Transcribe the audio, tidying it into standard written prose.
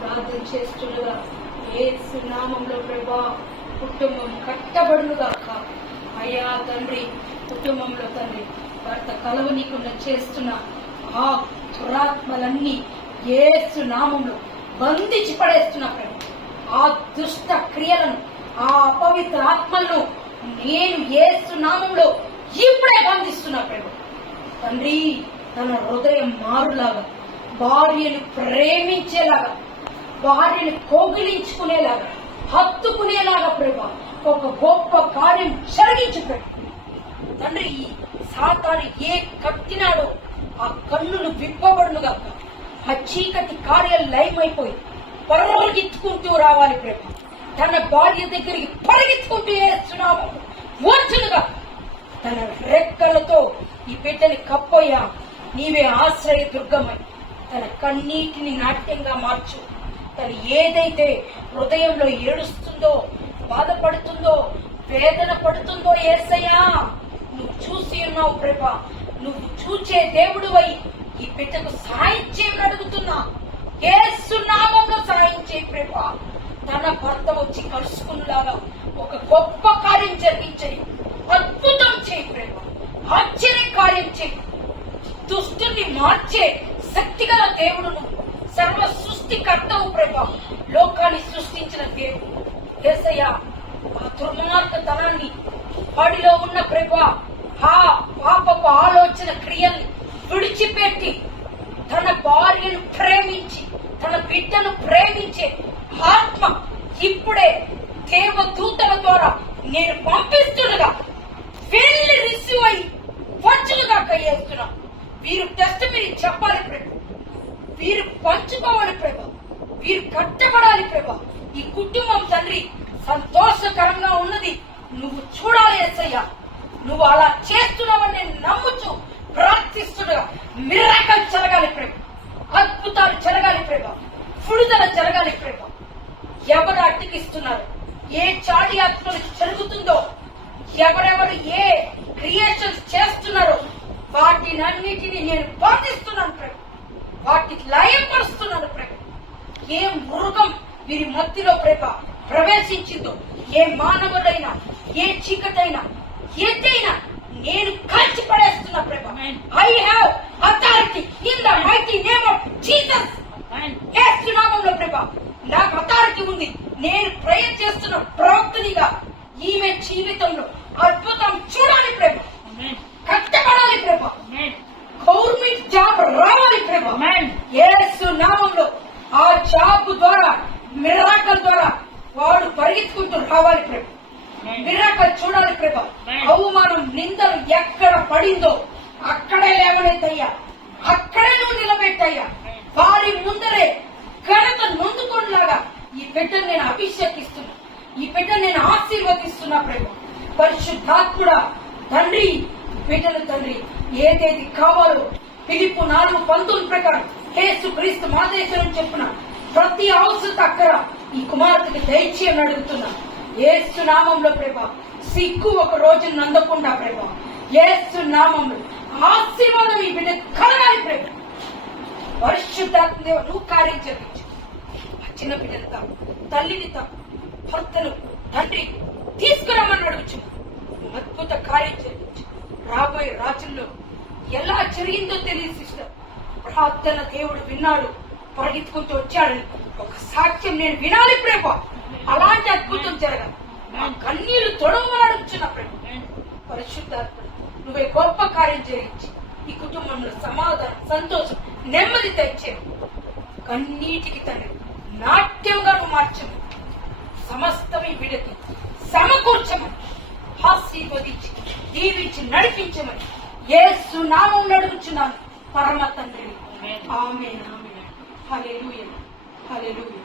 ప్రార్థన చేస్తుండగా యేసు నామములో ప్రభా కుటుంబం కట్టబడునుగాక. అయ్యా తండ్రి, కుటుంబంలో తండ్రి భర్త కలవనీకుండా చేస్తున్న ఆ దురాత్మలన్నీ యేసు నామములో బంధించి పడేస్తున్నా ప్రభు. ఆ దుష్ట క్రియలను, ఆ అపవిత్ర ఆత్మలను నేను యేసు నామములో ఇప్పుడే బంధిస్తున్నా ప్రభు. తండ్రి, తన హృదయం మారులాగా, భార్యను ప్రేమించేలాగా, భార్యను కోగిలించుకునేలాగా, హత్తుకునేలాగా ప్రభు ఒక గొప్ప కార్యం జరిగించు ప్రభు. తండ్రి, ఈ సాతాను ఏ కట్టినాడో ఆ కన్నులు విప్పబడునుగా, ఆ చీకటి కార్యాలు లయమైపోయి పరిగెత్తుకుంటూ రావాలి ప్రభు. తన భార్య దగ్గరికి పరిగెత్తుకుంటూ వేస్తున్నాము వచ్చునుగా. తన రెక్కలతో ఈ బిడ్డని కప్పయ్యా, నీవే ఆశ్రయ దుర్గమై తన కన్నీటిని నాట్యంగా మార్చు. తను ఏదైతే హృదయంలో ఏడుస్తుందో, బాధపడుతుందో, వేదన పడుతుందో యేసయ్యా నువ్వు చూసి ఉన్నావు ప్రభా. నువ్వు చూచే దేవుడివై ఈ బిడ్డకు సాయం చేయమని అడుగుతున్నా. యేసు నామములో సాయం చేయి ప్రభా. తన భర్త వచ్చి కలుసుకునేలాగా ఒక గొప్ప కార్యం జరిగించని, అద్భుతం చేయి ప్రభా. ఆశ్చర్య కార్యం చేయి. దుష్టుని మార్చే శక్తిగల దేవుడు నువ్వు, సర్వ సృష్టికర్తవు ప్రభా. లోకాన్ని సృష్టించిన దేవుడు యేసయ్యా, ఆ దుర్మార్గతనాన్ని వాడిలో ఉన్న ప్రభా, ఆ పాపపు ఆలోచన క్రియల్ని విడిచిపెట్టి తన భార్యను ప్రేమించి తన బిడ్డను ప్రేమించే ఆత్మ ఇప్పుడే దేవదూతల ద్వారా నేను పంపిస్తుండగా వెళ్ళి రిసీవ్ అయి వచ్చులుగా కయ్యేస్తున్నా. వీరు టెస్ట్ మీరు చెప్పాలి ప్రభు, వీరు పంచుకోవాలి ప్రభు, వీరు కట్టబడాలి ప్రభు. ఈ కుటుంబం తండ్రి సంతోషకరంగా ఉన్నది నువ్వు చూడాలి యేసయ్యా. నువ్వు అలా చేస్తున్నావని నేను నమ్ముచు ప్రార్థిస్తుండగా మిరాకల్ జరగాలి ప్రభు, అద్భుతాలు జరగాలి ప్రభు, విడుదల జరగాలి ప్రభు. ఎవరు అడ్డగిస్తున్నారు, ఏ చాడి ఆత్మలు జరుగుతుందో, ఎవరెవరు ఏ క్రియేషన్స్ చేస్తున్నారో వాటినన్నిటినీ నేను బంధిస్తున్నాను ప్రభు, వాటిని లయపరుస్తున్నాను ప్రభు. ఏ మృగం వీరి మధ్యలో ప్రభు ప్రవేశించిందో, ఏ మానవుడైనా, ఏ చీకటైనా, ఏదైనా నేను కాల్చి పడేస్తున్నా ప్రభు. I have authority in the mighty name of Jesus. Yesu నామములో ప్రభు నాకు అథారిటీ ఉంది. నేను ప్రేయర్ చేస్తున్న ప్రవక్తనిగా ఈమె జీవితంలో అద్భుతం చూడాలి ప్రభు, కట్టబడాలి ప్రభు, గవర్నమెంట్ జాబ్ రావాలి ప్రభు. యేసు నామములో ఆ జాబ్ ద్వారా, మిరాకల్ ద్వారా వాడు పరిగెత్తుకుంటూ రావాలి ప్రభు. మిరాకల్ చూడాలి ప్రభు. అవమానం, నిందలు ఎక్కడ పడిందో అక్కడే లేవనెత్తయ్యా, అక్కడే నువ్వు నిలబెట్టయ్యా. వారి ముందరే ఘనత నొందుకునేలాగా ఈ బిడ్డను నేను అభిషేకిస్తున్నా, ఈ బిడ్డను నేను ఆశీర్వదిస్తున్నా ప్రభు. పరిశుద్ధాత్ముడా తండ్రి, బిడ్డను తండ్రి ఏదేది కావాలో ఫిలిప్పు 4:19 ప్రకారం యేసు క్రీస్తు మా దేశం చెప్పిన ప్రతి అవసరం అక్కర ఈ కుమార్తెకి దయచేయని అడుగుతున్నా. యేసు నామంలో ప్రభా సిగ్గు ఒక రోజు నందకుండా ప్రభా, యేసు నామంలో ఆశీర్వాదం ఈ బిడ్డ కలగాలి ప్రభు. పరిశుద్ధాత్మ దేవ నువ్వు కార్యం జరిగించు. ఆ చిన్న బిడ్డను తాము, తల్లిని తాము, భర్తను తండ్రి తీసుకురమ్మని అడుగుచు. అద్భుత కార్యం జరిగించు. రాబోయే రాజుల్లో ఎలా జరిగిందో తెలియదు సిస్టర్. ప్రార్థన దేవుడు విన్నాడు, పరిగెత్తుకుంటూ వచ్చాడని ఒక సాక్ష్యం నేను వినాలి ప్రభు. అలాంటి అద్భుతం జరగాలి. నా కన్నీళ్లు తొడవమని అడుగుతున్నా ప్రభు. పరిశుద్ధాత్మ నువ్వే గొప్ప కార్యం జరిగించి ఈ కుటుంబంలో సమాధానం, సంతోషం, నెమ్మది తెచ్చే. కన్నీటికి తండ్రి నాట్యంగా నువ్వు మార్చము. సమస్తం ఈ బిడ్డకి సమకూర్చమని, ఆశీర్వదించి దీవించి నడిపించమని యేసు నామములో అడుగుచున్నాను పరమ తండ్రి. ఆమేన్. హల్లెలూయా, హల్లెలూయా.